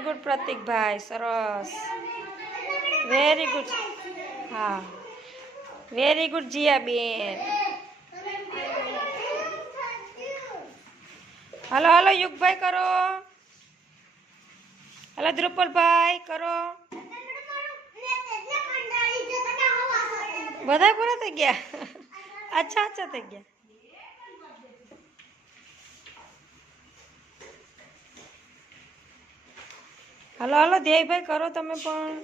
good પ્રતિકભાઈ સરસ very good હા very good જીયાબેન hello hello યુગભાઈ કરો હલો ધ્રુપલભાઈ કરો બધા પૂરા થઈ ગયા અચ્છા અચ્છા થઈ ગયા હલો હલો ધ્યેયભાઈ કરો તમે પણ